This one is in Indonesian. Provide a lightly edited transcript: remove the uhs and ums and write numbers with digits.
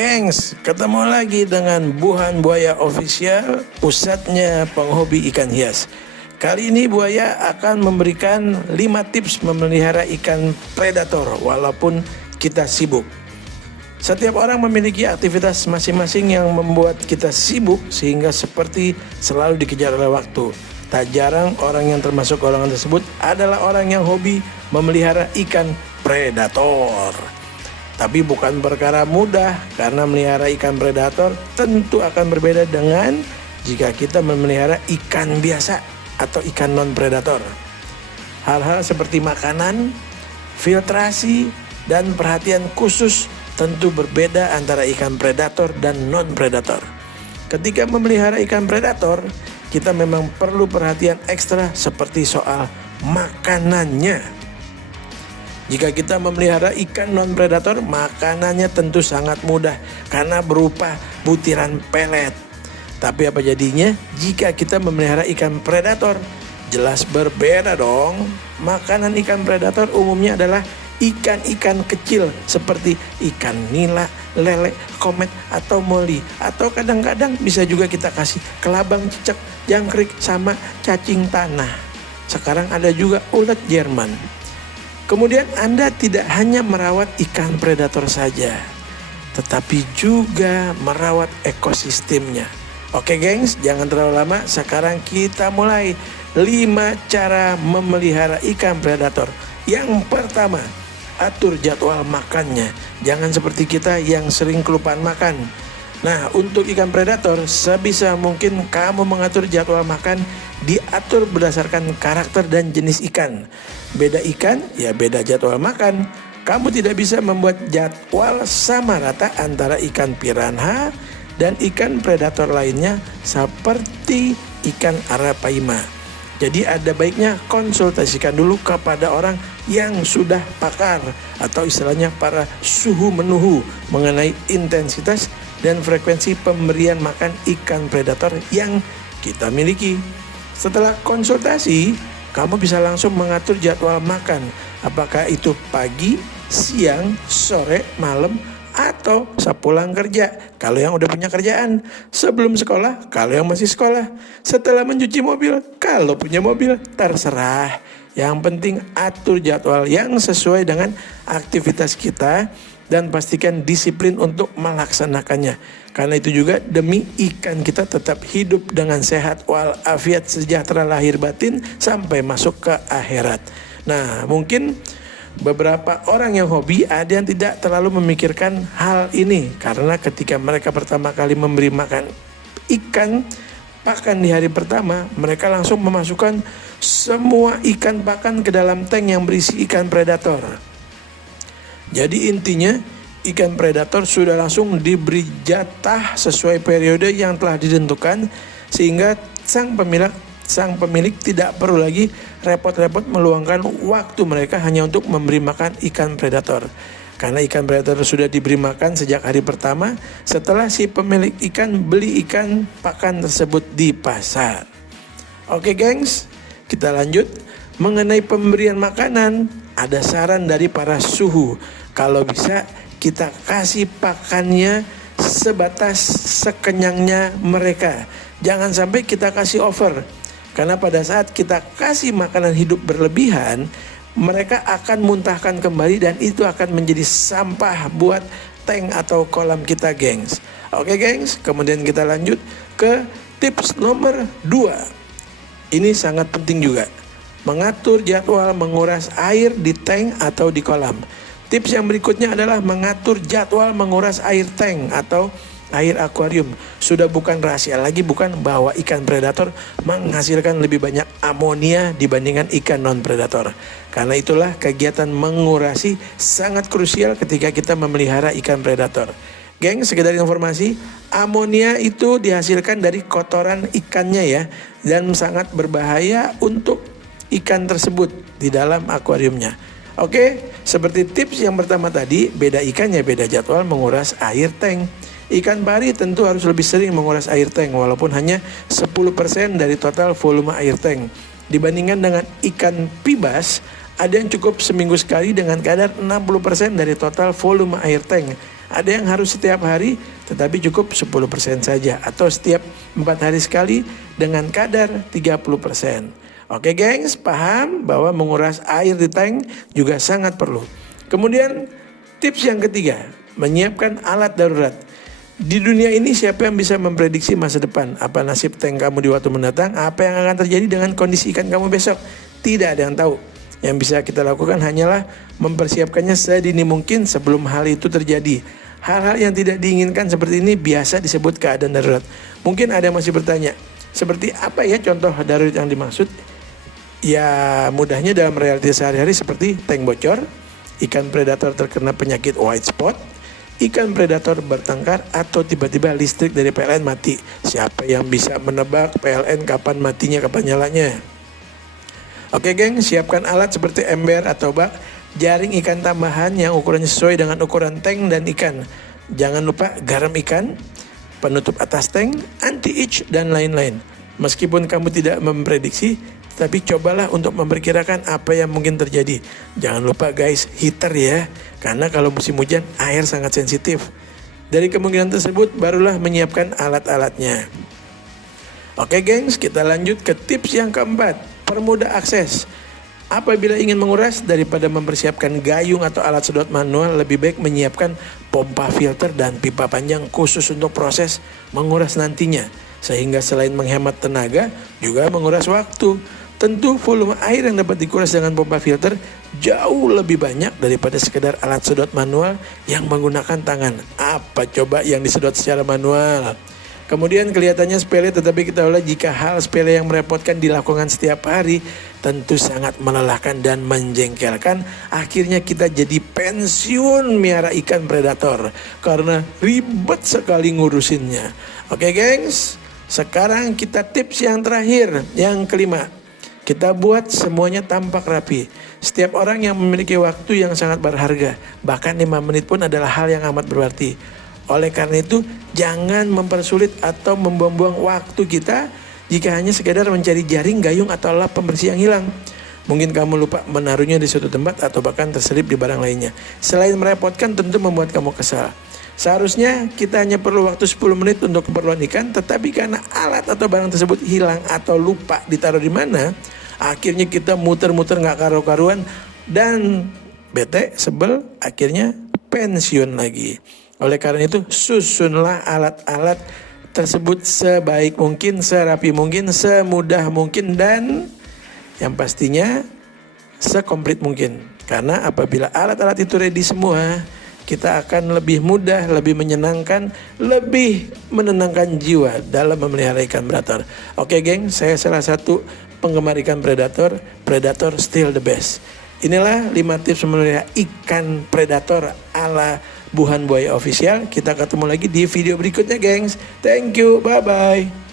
gengs, ketemu lagi dengan Buhan Buaya Official, pusatnya penghobi ikan hias. Kali ini Buaya akan memberikan 5 tips memelihara ikan predator walaupun kita sibuk. Setiap orang memiliki aktivitas masing-masing yang membuat kita sibuk sehingga seperti selalu dikejar oleh waktu. Tak jarang orang yang termasuk golongan tersebut adalah orang yang hobi memelihara ikan predator. Tapi bukan perkara mudah karena melihara ikan predator tentu akan berbeda dengan jika kita memelihara ikan biasa atau ikan non-predator. Hal-hal seperti makanan, filtrasi, dan perhatian khusus tentu berbeda antara ikan predator dan non-predator. Ketika memelihara ikan predator, kita memang perlu perhatian ekstra seperti soal makanannya. Jika kita memelihara ikan non-predator, makanannya tentu sangat mudah karena berupa butiran pelet. Tapi apa jadinya jika kita memelihara ikan predator? Jelas berbeda dong. Makanan ikan predator umumnya adalah ikan-ikan kecil seperti ikan nila, lele, komet, atau moli. Atau kadang-kadang bisa juga kita kasih kelabang cicak, jangkrik, sama cacing tanah. Sekarang ada juga ulet Jerman. Kemudian Anda tidak hanya merawat ikan predator saja, tetapi juga merawat ekosistemnya. Oke gengs, jangan terlalu lama. Sekarang kita mulai 5 cara memelihara ikan predator. Yang pertama, atur jadwal makannya. Jangan seperti kita yang sering kelupaan makan. Nah, untuk ikan predator, sebisa mungkin kamu mengatur jadwal makan diatur berdasarkan karakter dan jenis ikan. Beda ikan, ya beda jadwal makan. Kamu tidak bisa membuat jadwal sama rata antara ikan piranha dan ikan predator lainnya seperti ikan arapaima. Jadi ada baiknya konsultasikan dulu kepada orang yang sudah pakar atau istilahnya para suhu menuhu mengenai intensitas dan frekuensi pemberian makan ikan predator yang kita miliki. Setelah konsultasi, kamu bisa langsung mengatur jadwal makan. Apakah itu pagi, siang, sore, malam, atau sepulang kerja. Kalau yang udah punya kerjaan. Sebelum sekolah, kalau yang masih sekolah. Setelah mencuci mobil, kalau punya mobil, terserah. Yang penting atur jadwal yang sesuai dengan aktivitas kita dan pastikan disiplin untuk melaksanakannya. Karena itu juga demi ikan kita tetap hidup dengan sehat walafiat sejahtera lahir batin sampai masuk ke akhirat. Nah, mungkin beberapa orang yang hobi ada yang tidak terlalu memikirkan hal ini karena ketika mereka pertama kali memberi makan ikan pakan di hari pertama, mereka langsung memasukkan semua ikan pakan ke dalam tank yang berisi ikan predator. Jadi intinya ikan predator sudah langsung diberi jatah sesuai periode yang telah ditentukan sehingga sang pemilik tidak perlu lagi repot-repot meluangkan waktu mereka hanya untuk memberi makan ikan predator. Karena ikan predator sudah diberi makan sejak hari pertama setelah si pemilik ikan beli ikan pakan tersebut di pasar. Oke gengs, kita lanjut. Mengenai pemberian makanan, ada saran dari para suhu. Kalau bisa kita kasih pakannya sebatas sekenyangnya mereka. Jangan sampai kita kasih over. Karena pada saat kita kasih makanan hidup berlebihan, mereka akan muntahkan kembali dan itu akan menjadi sampah buat tank atau kolam kita gengs. Oke gengs, kemudian kita lanjut ke tips nomor 2. Ini sangat penting juga. Mengatur jadwal menguras air di tank atau di kolam. Tips yang berikutnya adalah mengatur jadwal menguras air tank atau air akuarium. Sudah bukan rahasia lagi bukan bahwa ikan predator menghasilkan lebih banyak amonia dibandingkan ikan non-predator. Karena itulah kegiatan mengurasi sangat krusial ketika kita memelihara ikan predator. Geng, sekedar informasi, amonia itu dihasilkan dari kotoran ikannya ya, dan sangat berbahaya untuk ikan tersebut di dalam akuariumnya. Oke, seperti tips yang pertama tadi, beda ikannya beda jadwal menguras air tank. Ikan pari tentu harus lebih sering menguras air tank walaupun hanya 10% dari total volume air tank. Dibandingkan dengan ikan pibas, ada yang cukup seminggu sekali dengan kadar 60% dari total volume air tank. Ada yang harus setiap hari, tetapi cukup 10% saja. Atau setiap 4 hari sekali dengan kadar 30%. Oke gengs, paham bahwa menguras air di tank juga sangat perlu. Kemudian tips yang ketiga, menyiapkan alat darurat. Di dunia ini siapa yang bisa memprediksi masa depan? Apa nasib tank kamu di waktu mendatang? Apa yang akan terjadi dengan kondisi ikan kamu besok? Tidak ada yang tahu. Yang bisa kita lakukan hanyalah mempersiapkannya sedini mungkin sebelum hal itu terjadi. Hal-hal yang tidak diinginkan seperti ini biasa disebut keadaan darurat. Mungkin ada yang masih bertanya, seperti apa ya contoh darurat yang dimaksud? Ya mudahnya dalam realitas sehari-hari seperti tank bocor, ikan predator terkena penyakit white spot, ikan predator bertengkar, atau tiba-tiba listrik dari PLN mati. Siapa yang bisa menebak PLN kapan matinya, kapan nyalanya? Oke geng, siapkan alat seperti ember atau bak, jaring ikan tambahan yang ukurannya sesuai dengan ukuran tank dan ikan. Jangan lupa garam ikan, penutup atas tank, anti-itch, dan lain-lain. Meskipun kamu tidak memprediksi, tapi cobalah untuk memperkirakan apa yang mungkin terjadi. Jangan lupa guys, heater ya. Karena kalau musim hujan, air sangat sensitif. Dari kemungkinan tersebut, barulah menyiapkan alat-alatnya. Oke gengs, kita lanjut ke tips yang keempat. Permudah akses. Apabila ingin menguras, daripada mempersiapkan gayung atau alat sedot manual, lebih baik menyiapkan pompa filter dan pipa panjang khusus untuk proses menguras nantinya. Sehingga selain menghemat tenaga, juga menguras waktu. Tentu volume air yang dapat dikuras dengan pompa filter jauh lebih banyak daripada sekedar alat sedot manual yang menggunakan tangan. Apa coba yang disedot secara manual? Kemudian kelihatannya sepele, tetapi ketahuilah jika hal sepele yang merepotkan dilakukan setiap hari tentu sangat melelahkan dan menjengkelkan. Akhirnya kita jadi pensiun miara ikan predator karena ribet sekali ngurusinnya. Oke gengs, sekarang kita tips yang terakhir, yang kelima. Kita buat semuanya tampak rapi. Setiap orang yang memiliki waktu yang sangat berharga, bahkan 5 menit pun adalah hal yang amat berarti. Oleh karena itu, jangan mempersulit atau membuang-buang waktu kita jika hanya sekedar mencari jaring, gayung, atau lap pembersih yang hilang. Mungkin kamu lupa menaruhnya di suatu tempat atau bahkan terselip di barang lainnya. Selain merepotkan, tentu membuat kamu kesal. Seharusnya kita hanya perlu waktu 10 menit untuk keperluan ikan, tetapi karena alat atau barang tersebut hilang atau lupa ditaruh di mana, akhirnya kita muter-muter gak karu-karuan dan bete, sebel, akhirnya pensiun lagi. Oleh karena itu, susunlah alat-alat tersebut sebaik mungkin, serapi mungkin, semudah mungkin, dan yang pastinya sekomplit mungkin. Karena apabila alat-alat itu ready semua, kita akan lebih mudah, lebih menyenangkan, lebih menenangkan jiwa dalam memelihara ikan predator. Oke geng, saya salah satu penggemar ikan predator, predator still the best. Inilah 5 tips memelihara ikan predator ala Buhan Buaya Official. Kita ketemu lagi di video berikutnya gengs. Thank you, bye-bye.